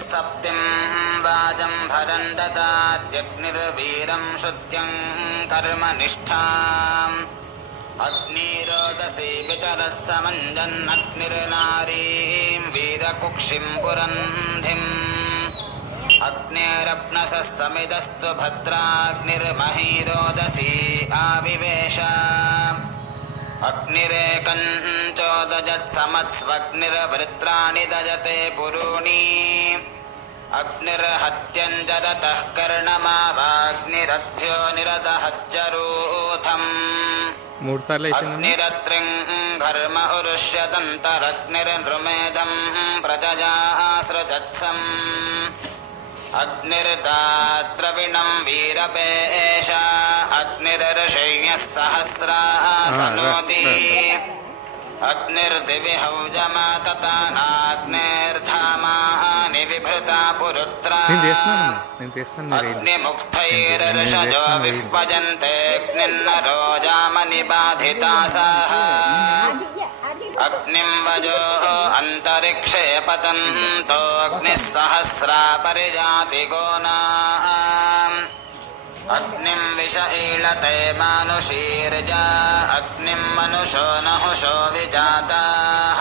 सप्तिं वाजं भरं ददात्यग्निर्वीरं शुद्ध्यं कर्मनिष्ठाम् अग्निरोदसी विचरत्समञ्जन्नग्निर्नारीं वीरकुक्षिं पुरन्धिम् अग्नेरप्नसः समिदस्तु भद्राग्निर्महीरोदसी आविवेश अग्निरेकञ्चोदजत्समत्स्वग्निर्वृत्राणि दजते पुरूणि अग्निर्हत्यञ्जरतः कर्णमावाग्निरद्भ्यो निरतहज्जरूथम् अग्निरत्रिं घर्म उरुष्यदन्तरग्निर्नृमेधं प्रजया सृजत्सम् अग्निर्दाद्रविणं वीरपेश अग्निर्षय्यः सहस्रासनोति अग्निर्दिवि हौजमाततानाग्निर्धामानि विभृता पुरुत्रा अग्निमुक्तैरर्षजो विह्वजन्तेऽग्निर्नरो जामनिबाधितासाः अग्निं वजो अन्तरिक्षे पतन्तो अग्निः सहस्रा परिजाति गोनाः अग्निं विष ईळते मानुषीर्जा अग्निं मनुषो नहुषो विजाताः